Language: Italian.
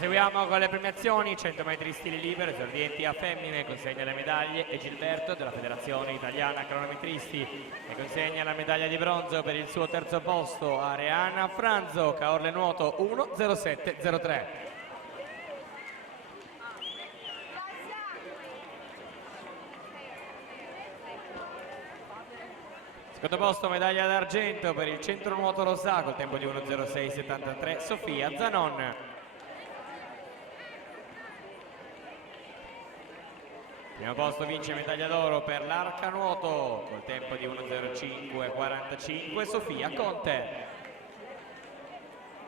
Proseguiamo con le premiazioni, 100 metri stile libero, esordienti a femmine, consegna le medaglie e Gilberto della Federazione Italiana Cronometristi e consegna la medaglia di bronzo per il suo terzo posto a Reana Franzo, Caorle Nuoto 1.07.03. Secondo posto medaglia d'argento per il centro nuoto Rosà col tempo di 1.06.73 Sofia Zanon. Primo posto vince medaglia d'oro per l'arca nuoto col tempo di 1.05.45 Sofia Conte.